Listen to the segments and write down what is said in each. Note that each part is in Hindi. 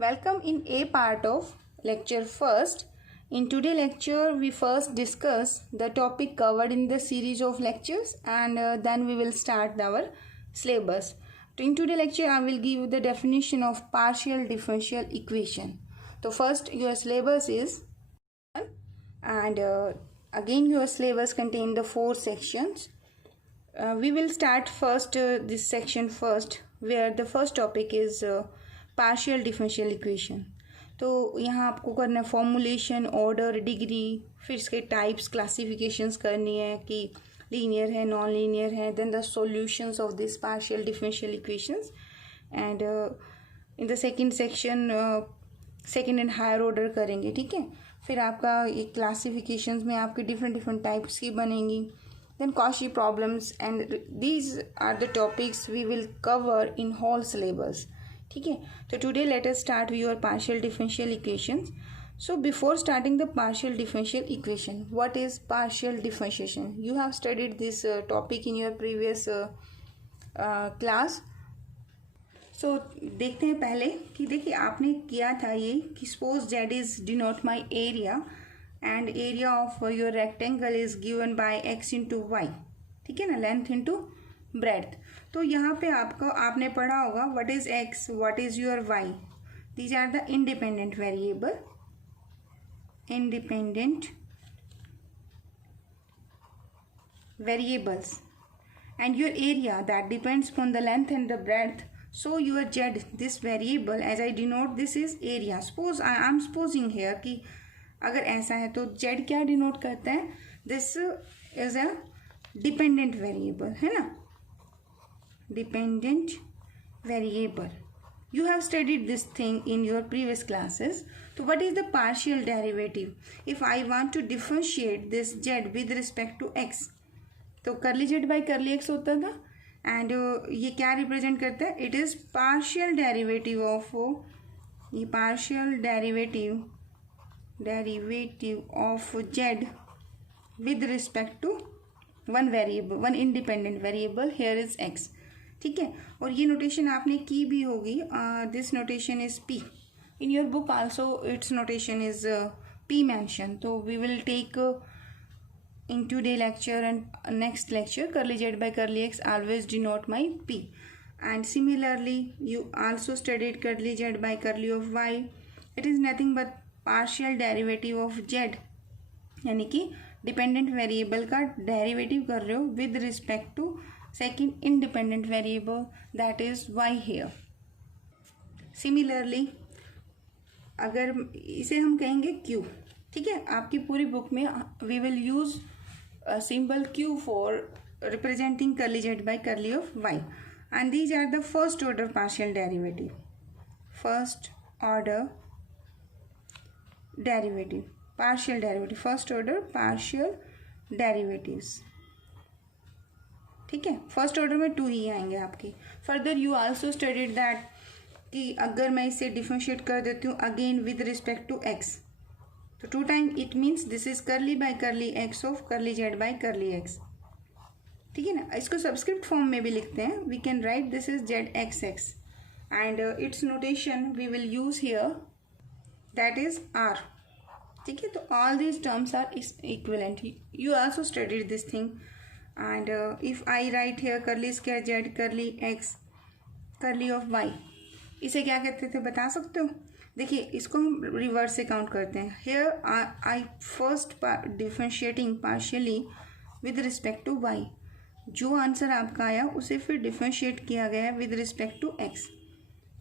Welcome in A part of lecture first. In today's lecture, we first discuss the topic covered in the series of lectures and then we will start our syllabus. In today's lecture, I will give you the definition of partial differential equation. So first, your syllabus is and again your syllabus contain the 4 sections. We will start first this section first where the first topic is partial differential equation. तो यहाँ आपको करना है फॉर्मूलेशन, ऑर्डर, डिग्री, फिर इसके टाइप्स, क्लासिफिकेशंस करनी है कि लीनियर है, नॉन लीनियर है, then the solutions of this partial differential equations and in the second section second and higher order करेंगे. ठीक है. फिर आपका ये क्लासिफिकेशंस में आपके डिफरेंट टाइप्स की बनेंगी. Then Cauchy problems and these are the topics we will cover in whole syllabus. ठीक है. तो today let us start with your partial differential equations. So before starting the partial differential equation, what is partial differentiation? You have studied this topic in your previous class. So देखते हैं पहले कि देखिए आपने किया था ये कि suppose Z is denote my area and area of your rectangle is given by x into y. ठीक है ना, length into breadth. तो यहाँ पे आपने पढ़ा होगा what is x, what is your y. These are the independent variables and your area that depends upon the length and the breadth. So your z, this variable as I denote, this is area. Suppose I am supposing here कि अगर ऐसा है तो z क्या denote करता है? This is a dependent variable, है ना, dependent variable. You have studied this thing in your previous classes. So what is the partial derivative? If I want to differentiate this z with respect to x, तो curly z by curly x होता था and ये क्या represent करता है? It is partial derivative of ये partial derivative of z with respect to one variable, one independent variable. Here is x. ठीक है. और ये नोटेशन आपने की भी होगी. This notation is p. In your book also its notation is p mention. तो we will take in today lecture and next lecture curly z by curly x always denote my p. And similarly you also studied curly z by curly of y. It is nothing but partial derivative of z, यानी कि डिपेंडेंट वेरिएबल का डेरिवेटिव कर रहे हो with respect to second independent variable, that is y here. Similarly अगर इसे हम कहेंगे q. ठीक है. आपकी पूरी बुक में we will use symbol q for representing curly z by curly of y, and these are the first order partial derivative. First order derivative, partial derivative, first order partial derivatives. ठीक है. फर्स्ट ऑर्डर में 2 ही आएंगे आपके. Further you also studied that कि अगर मैं इसे डिफरेंशिएट कर देती हूँ again with respect to x, तो 2 time it means this is curly by curly x of curly z by curly x. ठीक है ना. इसको सब्सक्रिप्ट फॉर्म में भी लिखते हैं. We can write this is z x x and its notation we will use here, that is r. ठीक है. तो all these terms are equivalent. You also studied this thing. And if I write here curly square z curly x curly of y, इसे क्या कहते थे बता सकते हो? देखिए इसको हम रिवर्स से काउंट करते हैं. here I first differentiating partially with respect to y. जो आंसर आपका आया उसे फिर डिफरेंशिएट किया गया है विद रिस्पेक्ट टू x.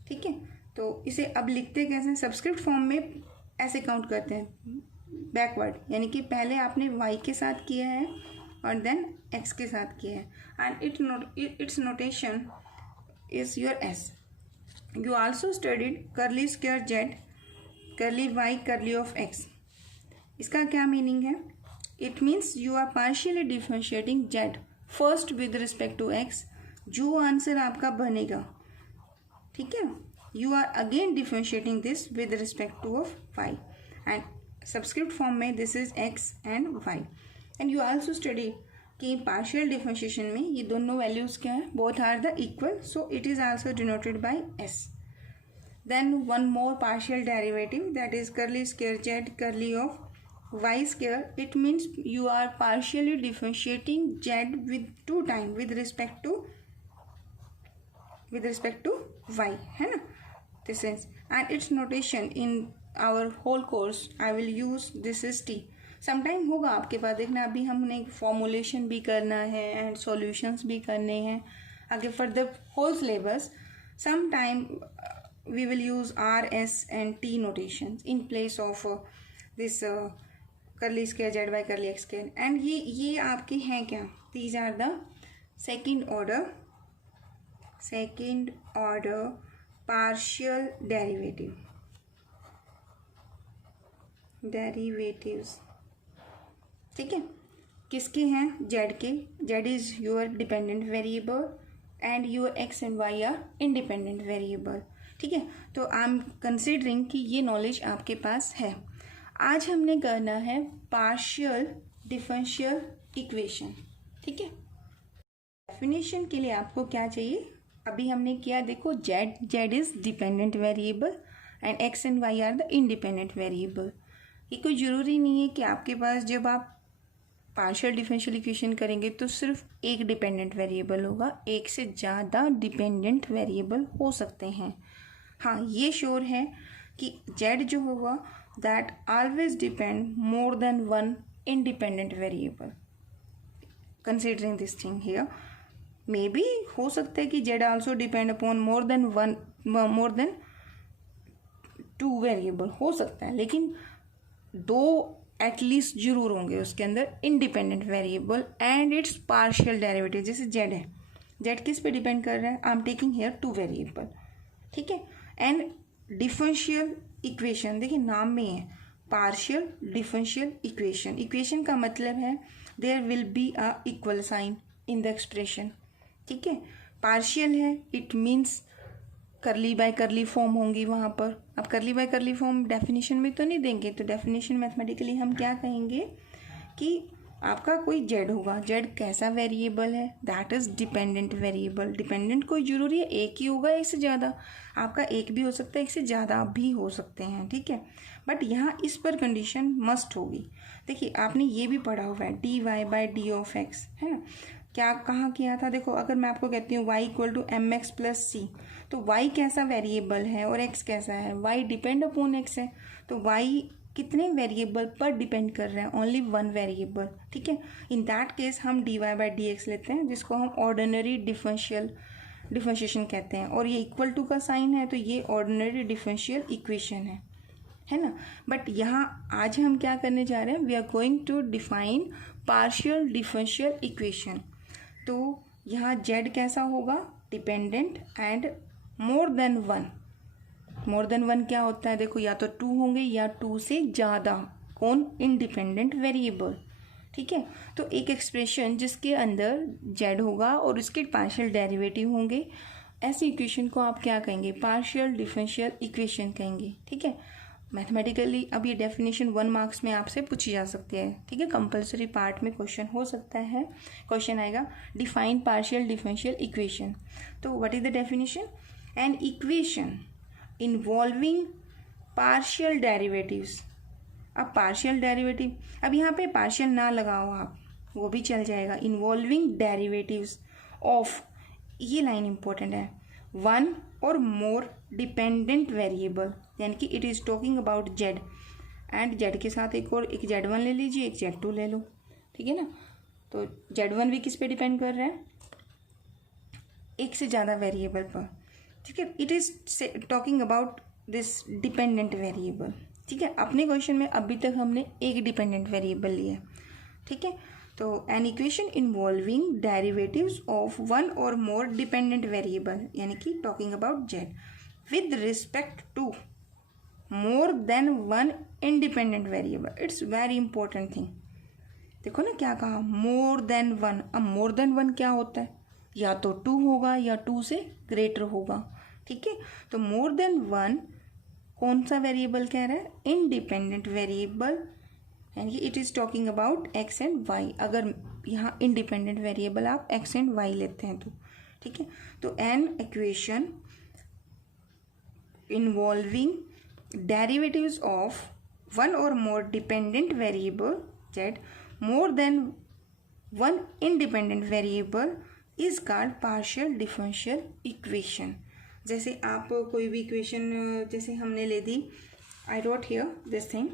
ठीक है. तो इसे अब लिखते कैसे? सब्सक्रिप्ट फॉर्म में ऐसे काउंट करते हैं बैकवर्ड, यानी कि पहले आपने y के साथ किया है और देन x के साथ किया है and its notation is your s. You also studied curly square z curly y curly of x. इसका क्या मीनिंग है? It means you are partially differentiating z first with respect to x. जो आंसर आपका बनेगा, ठीक है, you are again differentiating this with respect to of y and subscript form में this is x and y. And you also study कि पार्शियल डिफरेंशिएशन में ये दोनों वैल्यूज क्या है? Both are the equal, so it is also denoted by s. Then one more partial derivative, that is curly square z curly of y square. It means you are partially differentiating z with 2 times with respect to y, है ना. This is, and its notation in our whole course I will use this is t. Sometime होगा आपके पास, देखना अभी हमने फॉर्मुलेशन भी करना है एंड सॉल्यूशंस भी करने हैं आगे for the whole syllabus. Sometime we will use R, S and T notations in place of this curly square z by curly x square. and ये आपके हैं क्या, these are the second order partial derivatives. ठीक है, किसके हैं, z के. z is your dependent variable and your x and y are independent variable. ठीक है, तो आई एम कंसिडरिंग कि ये नॉलेज आपके पास है. आज हमने करना है पार्शियल डिफरेंशियल इक्वेशन. ठीक है, डेफिनेशन के लिए आपको क्या चाहिए, अभी हमने किया देखो, z is dependent variable and x and y are the independent variable. ये कोई ज़रूरी नहीं है कि आपके पास जब आप पार्शियल डिफरेंशियल इक्वेशन करेंगे तो सिर्फ एक डिपेंडेंट वेरिएबल होगा, एक से ज़्यादा डिपेंडेंट वेरिएबल हो सकते हैं. हाँ, ये श्योर है कि z जो होगा that always depend more than one independent variable. Considering this thing here, may be हो सकता है कि z also depend upon more than 2 variable हो सकता है, लेकिन 2 एटलीस्ट जरूर होंगे उसके अंदर independent variable and it's partial derivative. जैसे z है, z किस पे डिपेंड कर रहा है, आई एम टेकिंग हियर 2 वेरिएबल. ठीक है, एंड डिफरेंशियल इक्वेशन, देखिए नाम में है पार्शियल डिफरेंशियल इक्वेशन. इक्वेशन का मतलब है there will be a equal sign in the expression. ठीक है, पार्शियल है, it means curly by curly form होंगी वहाँ पर. अब करली बाय करली फॉर्म डेफिनेशन में तो नहीं देंगे, तो डेफिनेशन मैथमेटिकली हम क्या कहेंगे कि आपका कोई z होगा. z कैसा वेरिएबल है, that is dependent variable. Dependent कोई ज़रूरी है एक ही होगा, एक से ज़्यादा, आपका एक भी हो सकता है, एक से ज़्यादा भी हो सकते हैं. ठीक है, बट यहाँ इस पर कंडीशन मस्ट होगी. देखिए आपने ये भी पढ़ा हुआ है dy by D of x, है ना. क्या कहाँ किया था, देखो अगर मैं आपको कहती हूँ y equal to m x plus c, तो y कैसा वेरिएबल है और x कैसा है, y डिपेंड अपॉन x है, तो y कितने वेरिएबल पर डिपेंड कर रहे हैं, ओनली 1 वेरिएबल. ठीक है, इन दैट केस हम dy बाई डी एक्स लेते हैं, जिसको हम ऑर्डिनरी डिफरेंशिएशन कहते हैं, और ये इक्वल टू का साइन है, तो ये ऑर्डिनरी डिफरेंशियल इक्वेशन है ना. बट यहाँ आज हम क्या करने जा रहे हैं, we are going to define partial differential equation. तो यहाँ z कैसा होगा, dependent and more than one क्या होता है, देखो या तो 2 होंगे या 2 से ज़्यादा, कौन, इंडिपेंडेंट वेरिएबल. ठीक है, तो एक एक्सप्रेशन जिसके अंदर z होगा और उसके पार्शियल डेरिवेटिव होंगे, ऐसी इक्वेशन को आप क्या कहेंगे, पार्शियल डिफरेंशियल इक्वेशन कहेंगे. ठीक है, मैथमेटिकली अब ये डेफिनेशन 1 मार्क्स में आपसे पूछी जा सकती है. ठीक है, कंपलसरी पार्ट में क्वेश्चन हो सकता है, क्वेश्चन आएगा डिफाइन पार्शियल डिफरेंशियल इक्वेशन. तो what is the definition, N equation involving partial derivatives. अब पार्शियल डेरिवेटिव, अब यहाँ पे पार्शियल ना लगाओ आप, वो भी चल जाएगा. इन्वॉल्विंग डेरिवेटिव्स ऑफ, ये लाइन इंपॉर्टेंट है, 1 और मोर डिपेंडेंट वेरिएबल, यानी कि it is talking about z, and z के साथ एक z1 ले लीजिए, एक z2 ले लो. ठीक है ना, तो z1 भी किस पे डिपेंड कर रहा है, एक से ज़्यादा वेरिएबल पर. ठीक है, it is talking about this dependent variable. ठीक है, अपने क्वेश्चन में अभी तक हमने एक डिपेंडेंट वेरिएबल लिया. ठीक है, तो an equation involving derivatives of 1 और मोर डिपेंडेंट वेरिएबल, यानी कि talking about z with respect to more than 1 independent variable. It's very important thing. देखो ना क्या कहा, मोर देन 1. अब मोर देन 1 क्या होता है, या तो 2 होगा या 2 से ग्रेटर होगा. ठीक है, तो मोर देन 1 कौन सा वेरिएबल कह रहा है, इंडिपेंडेंट वेरिएबल, यानी कि it is talking about x and y. अगर यहाँ इंडिपेंडेंट वेरिएबल आप x एंड y लेते हैं तो. ठीक है, तो an equation involving derivatives of one or more dependent variable z more than one independent variable is called partial differential equation. जैसे आप कोई भी इक्वेशन जैसे हमने ले दी, I wrote here this thing,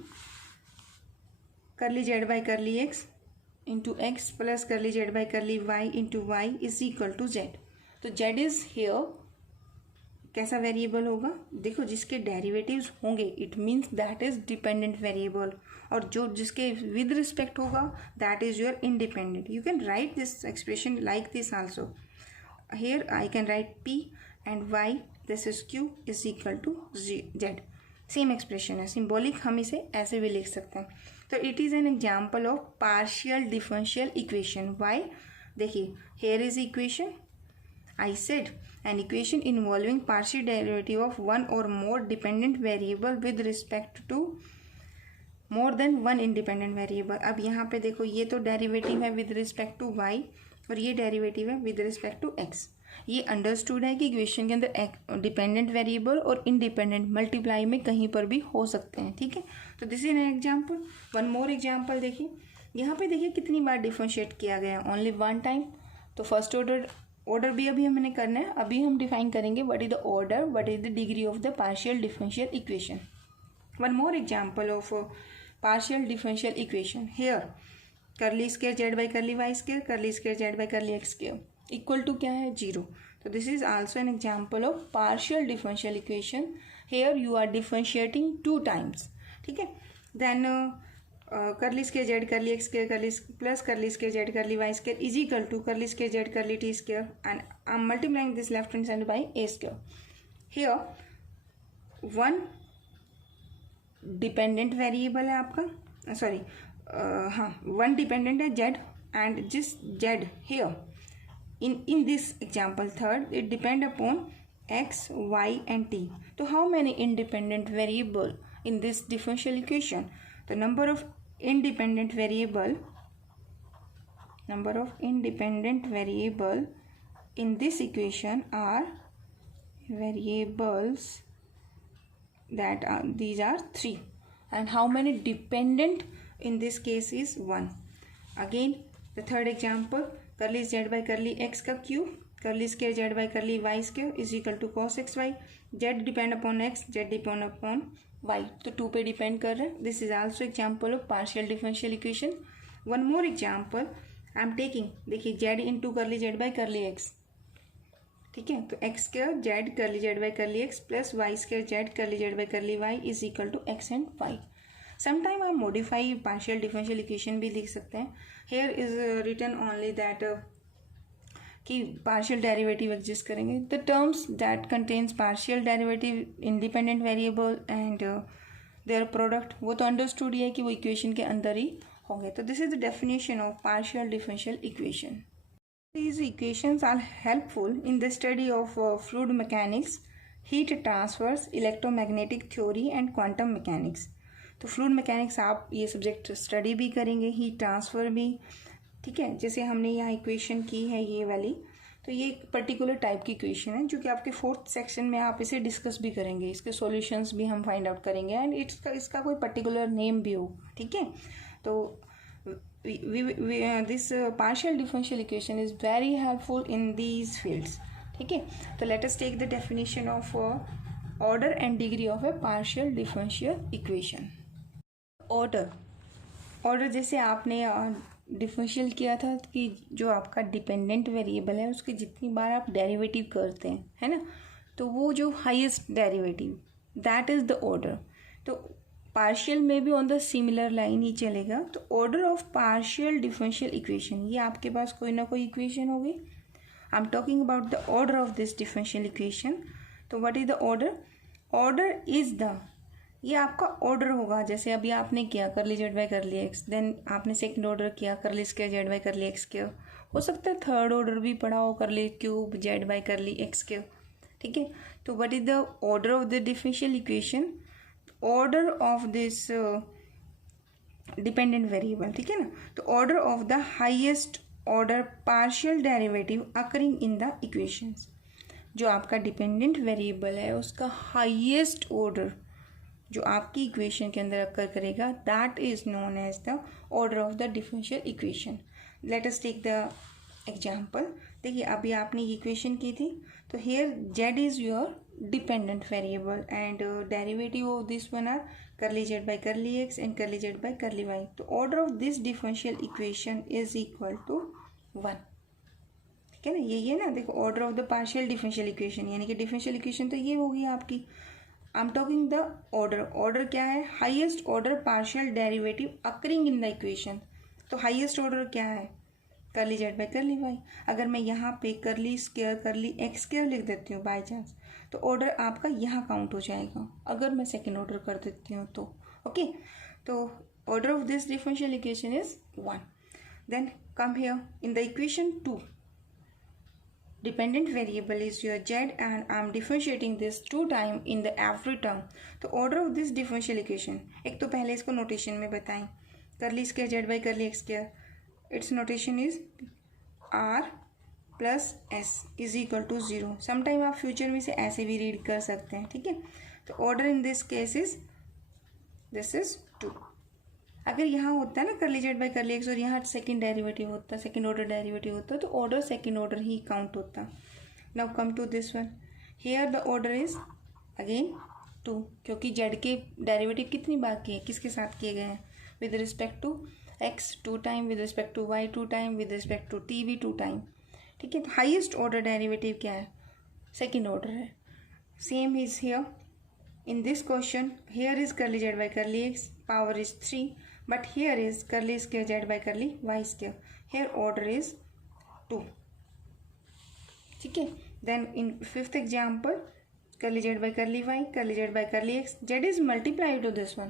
curly z by curly x into x plus curly z by curly y into y is equal to z. तो जेड इज हियर कैसा वेरिएबल होगा, देखो जिसके डेरिवेटिव्स होंगे it means that is dependent variable, और जो जिसके विद रिस्पेक्ट होगा that is your independent. You can write this expression like this also. Here I can write p and y, this is q is equal to z. Same expression है, सिम्बॉलिक हम इसे ऐसे भी लिख सकते हैं. तो it is an example of partial differential equation. Y, देखिए here is equation, I said an equation involving partial derivative of one or more dependent variable with respect to more than one independent variable. अब यहाँ पे देखो ये तो डेरिवेटिव है with respect to y और ये डेरिवेटिव है with respect to x. ये अंडरस्टूड है कि इक्वेशन के अंदर डिपेंडेंट वेरिएबल और इंडिपेंडेंट मल्टीप्लाई में कहीं पर भी हो सकते हैं. ठीक है, तो this is an example. One more example देखिए, यहाँ पे देखिए कितनी बार डिफरेंशिएट किया गया, ओनली वन टाइम. तो फर्स्ट ऑर्डर भी अभी हमने करना है. अभी हम डिफाइन करेंगे what is the order, what is the degree of the partial differential equation. One more example of partial differential equation. Here curly square z by curly y square, curly square z by curly x square equal to क्या है, 0. तो this is also an example of partial differential equation. Here you are differentiating 2 times. ठीक है, then curly square z curly x square curly plus curly square z curly y square is equal to curly square z curly t square and I am multiplying this left hand side by a square. Here one dependent variable है आपका, सॉरी हाँ वन डिपेंडेंट है जेड, एंड जिस Z here in this example third it depend upon x, y and t. So how many independent variable in this differential equation? The number of independent variable in this equation are variables that are, these are 3, and how many dependent in this case is 1. Again the third example, curly z by curly x का cube, curly square z by curly y square is equal to cos x y. Z depend upon x, z depend upon y, तो 2 पे डिपेंड कर रहे हैं. This is also example of partial differential equation. One more example I am taking, देखिए z into curly z by curly x. ठीक है, तो x square z curly z by curly x plus y square z curly z by curly y is equal to x and y. Sometime आप मॉडिफाई पार्शियल डिफरेंशियल इक्वेशन भी लिख सकते हैं. Here is written only that कि पार्शियल डेरिवेटिव एग्जिस्ट करेंगे. The terms that contains partial derivative independent variable and their product, वो तो अंडरस्टूड ही है कि वो इक्वेशन के अंदर ही होंगे. तो this is the definition of partial differential equation. These equations are helpful in the study of fluid mechanics, heat transfers, electromagnetic theory and quantum mechanics. तो फ्लूइड मैकेनिक्स आप ये सब्जेक्ट स्टडी भी करेंगे, हीट ट्रांसफ़र भी. ठीक है, जैसे हमने यहाँ इक्वेशन की है ये वाली, तो ये एक पर्टिकुलर टाइप की इक्वेशन है जो कि आपके 4th सेक्शन में आप इसे डिस्कस भी करेंगे, इसके सॉल्यूशंस भी हम फाइंड आउट करेंगे एंड इसका कोई पर्टिकुलर नेम भी हो. ठीक है, तो this partial differential equation is very helpful in these fields. ठीक है, तो let us take the definition of order and degree of a partial differential equation. Order जैसे आपने डिफरेंशियल किया था कि जो आपका डिपेंडेंट वेरिएबल है उसके जितनी बार आप डेरिवेटिव करते हैं, है ना, तो वो जो highest derivative that is the order. तो पार्शियल में भी ऑन द सिमिलर लाइन ही चलेगा. तो order of partial differential equation, ये आपके पास कोई ना कोई इक्वेशन होगी. I am talking about the order of this differential equation. तो what is the order? Order is the, ये आपका ऑर्डर होगा. जैसे अभी आपने किया curly z by curly x, then आपने सेकंड ऑर्डर किया करली square z by curly x square, हो सकता है थर्ड ऑर्डर भी पढ़ा हो करली cube Z by curly x square. ठीक है, तो what is the order of the differential equation? Order of this dependent variable. ठीक है ना, तो order of the highest order partial derivative occurring in the equations. जो आपका डिपेंडेंट वेरिएबल है उसका हाईएस्ट ऑर्डर जो आपकी इक्वेशन के अंदर अकर करेगा, that is known as the order of the differential equation. Let us take the example. देखिए अभी आपने इक्वेशन की थी, तो here z is your dependent variable and derivative of this one are curly z by curly x and curly z by curly y। तो order of this differential equation is equal to 1। ठीक है ना, यही है ना। देखो order of the partial differential equation, यानी कि डिफरेंशियल इक्वेशन तो ये होगी आपकी। I am talking the order. Order क्या है? Highest order partial derivative occurring in the equation. तो हाईएस्ट ऑर्डर क्या है? Curly z by curly y. अगर मैं यहाँ पे curly square curly x square लिख देती हूँ बाई चांस, तो ऑर्डर आपका यहाँ काउंट हो जाएगा। अगर मैं सेकेंड ऑर्डर कर देती हूँ तो ओके। तो order of this differential equation is 1। Then come here in the equation 2, dependent variable is your z and I am differentiating this 2 times in the every term। तो order of this differential equation, एक तो पहले इसको नोटेशन में बताएं, curly square z by curly x square, its notation is r plus s is equal to 0। Sometime आप फ्यूचर में से ऐसे भी रीड कर सकते हैं, ठीक है। तो order in this case is this is 2। अगर यहाँ होता है ना curly z by curly x और यहाँ सेकंड डेरिवेटिव होता, सेकंड ऑर्डर डेरिवेटिव होता, तो ऑर्डर सेकंड ऑर्डर ही काउंट होता। Now come to this one, here the order is again 2, क्योंकि जेड के डेरिवेटिव कितनी बार किए, किसके साथ किए गए हैं? With respect to x 2 time, with respect to y 2 time, with respect to t भी 2 टाइम, ठीक है। तो हाइएस्ट ऑर्डर डेरिवेटिव क्या है? सेकेंड ऑर्डर है। Same is here in this question, here is curly z by curly x, power is 3, but here is curly square z by curly y square, here order is 2, ठीक है। then in fifth example, curly z by curly y, curly z by curly x, z is multiplied to this one,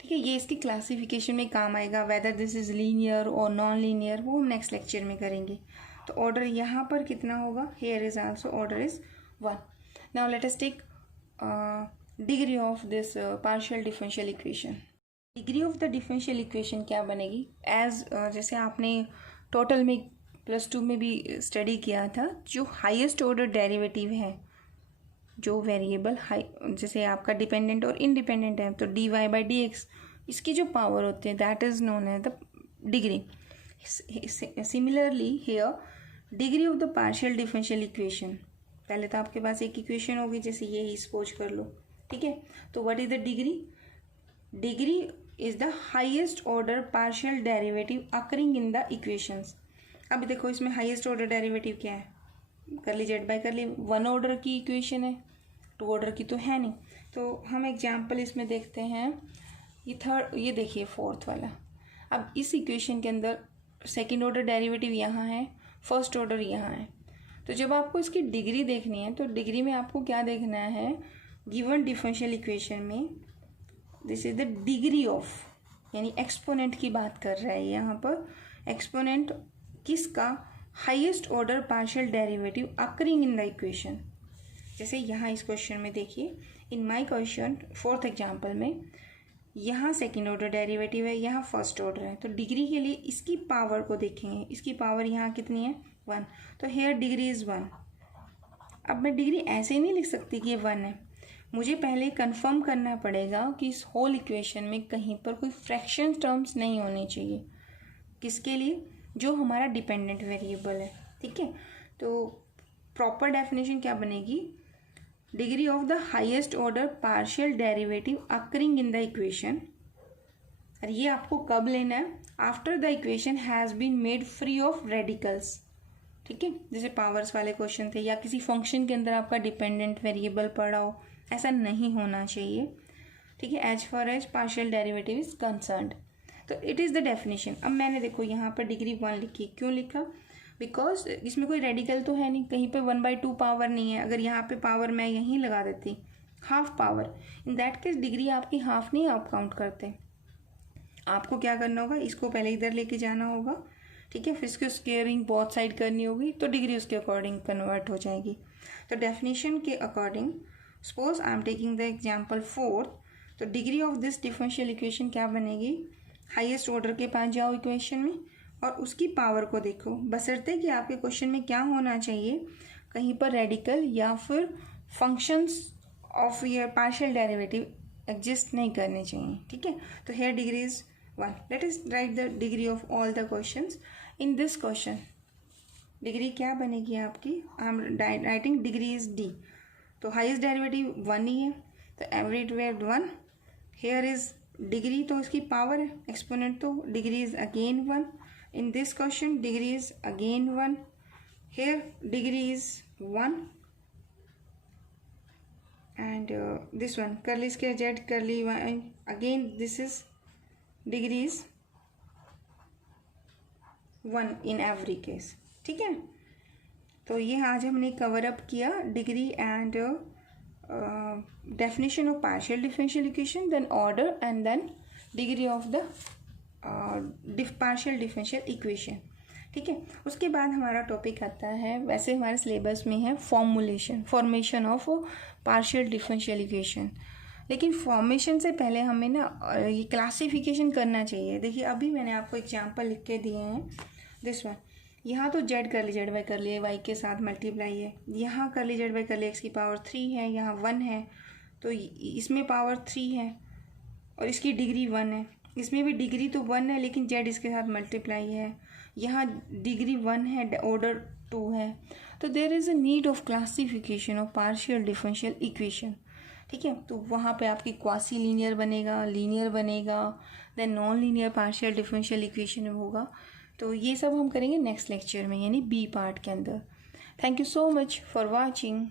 ठीक है। ये इसकी क्लासिफिकेशन में काम आएगा, whether this is linear और नॉन लीनियर, वो हम नेक्स्ट लेक्चर में करेंगे। तो ऑर्डर यहाँ पर कितना होगा? here is also order is 1। now let us take degree of this partial differential equation. Degree of the differential equation क्या बनेगी? एज जैसे आपने टोटल में +2 में भी स्टडी किया था, जो हाईएस्ट ऑर्डर डेरिवेटिव है, जो वेरिएबल हाई, जैसे आपका डिपेंडेंट और इंडिपेंडेंट है, तो dy बाई डी एक्स, इसकी जो पावर होती है that is known as the degree. Similarly here degree of the partial differential equation, पहले तो आपके पास एक इक्वेशन होगी, जैसे ये ही सपोज कर लो, ठीक है। तो what is the degree? Degree is the highest order partial derivative occurring in the equations. अभी देखो इसमें हाईएस्ट ऑर्डर डेरिवेटिव क्या है? Curly z by curly 1 order की इक्वेशन है, 2 ऑर्डर की तो है नहीं। तो हम एग्जाम्पल इसमें देखते हैं, ये थर्ड, ये देखिए फोर्थ वाला। अब इस इक्वेशन के अंदर सेकेंड ऑर्डर डेरिवेटिव यहाँ है, फर्स्ट ऑर्डर यहाँ है। तो जब आपको इसकी डिग्री देखनी है, तो डिग्री में आपको क्या देखना है? गिवन डिफरेंशियल इक्वेशन में this is the degree of, यानी एक्सपोनेंट की बात कर रहा है यहाँ पर। एक्सपोनेंट किसका? Highest order partial derivative occurring in the equation. जैसे यहाँ इस क्वेश्चन में देखिए, in my question fourth example में यहाँ सेकेंड ऑर्डर डेरिवेटिव है, यहाँ फर्स्ट ऑर्डर है। तो डिग्री के लिए इसकी पावर को देखेंगे, इसकी पावर यहाँ कितनी है? 1। तो हेयर डिग्री इज़ 1। अब मैं डिग्री ऐसे ही नहीं लिख सकती कि ये 1 है, मुझे पहले कंफर्म करना पड़ेगा कि इस होल इक्वेशन में कहीं पर कोई फ्रैक्शन टर्म्स नहीं होने चाहिए। किसके लिए? जो हमारा डिपेंडेंट वेरिएबल है, ठीक है। तो प्रॉपर डेफिनेशन क्या बनेगी? Degree of the highest order partial derivative occurring in the equation. और ये आपको कब लेना है? After the equation has been made free of radicals, ठीक है। जैसे पावर्स वाले क्वेश्चन थे, या किसी फंक्शन के अंदर आपका डिपेंडेंट वेरिएबल पड़ा हो, ऐसा नहीं होना चाहिए, ठीक है, as far as partial derivative is concerned. तो इट इज़ द डेफिनेशन। अब मैंने देखो यहाँ पर डिग्री 1 लिखी, क्यों लिखा? बिकॉज इसमें कोई रेडिकल तो है नहीं, कहीं पे 1/2 पावर नहीं है। अगर यहाँ पे पावर मैं यहीं लगा देती half power, in that case degree आपकी हाफ नहीं आप काउंट करते। आपको क्या करना होगा? इसको पहले इधर लेके जाना होगा, ठीक है, फिर इसको स्क्वेयरिंग बोथ साइड करनी होगी, तो डिग्री उसके अकॉर्डिंग कन्वर्ट हो जाएगी। तो डेफिनेशन के according, suppose I am taking the example 4, तो degree of this differential equation क्या बनेगी? हाईएस्ट ऑर्डर के पास जाओ इक्वेशन में और उसकी पावर को देखो, बशर्ते कि आपके क्वेश्चन में क्या होना चाहिए? कहीं पर रेडिकल या फिर functions of your partial derivative exist नहीं करने चाहिए, ठीक है। तो here degree is 1. Let us write the degree of all the questions. In this question degree क्या बनेगी आपकी, I am writing degree is D. तो हाईएस्ट डेरिवेटिव 1 ही है, तो एवरीवेयर 1. हेयर इज डिग्री, तो इसकी पावर है, एक्सपोनेंट, तो degree is again 1. In this question degree is again 1. Here degree is 1. and this one curly square z curly y, again this is degree is 1 in every case, ठीक है। तो ये आज हमने कवर अप किया degree and definition of partial differential equation, then order and then degree of the partial differential equation, ठीक है। उसके बाद हमारा टॉपिक आता है, वैसे हमारे सिलेबस में है formation of partial differential equation, लेकिन फॉर्मेशन से पहले हमें ना ये क्लासिफिकेशन करना चाहिए। देखिए अभी मैंने आपको एग्जांपल लिख के दिए हैं, दिस वन, यहाँ तो जेड कर ली, जेड वाई कर लिए, वाई के साथ मल्टीप्लाई है, यहाँ कर ली जेड वाई कर ली, एक्स की पावर 3 है, यहाँ 1 है, तो इसमें पावर 3 है और इसकी डिग्री 1 है, इसमें भी डिग्री तो 1 है लेकिन जेड इसके साथ मल्टीप्लाई है, यहाँ डिग्री 1 है, ऑर्डर 2 है। तो there is a need of classification of partial differential equation, ठीक है। तो वहाँ पे आपकी क्वासी लीनियर बनेगा, लीनियर बनेगा, then non linear partial differential equation होगा। तो ये सब हम करेंगे नेक्स्ट लेक्चर में, यानी बी पार्ट के अंदर। Thank you so much for watching.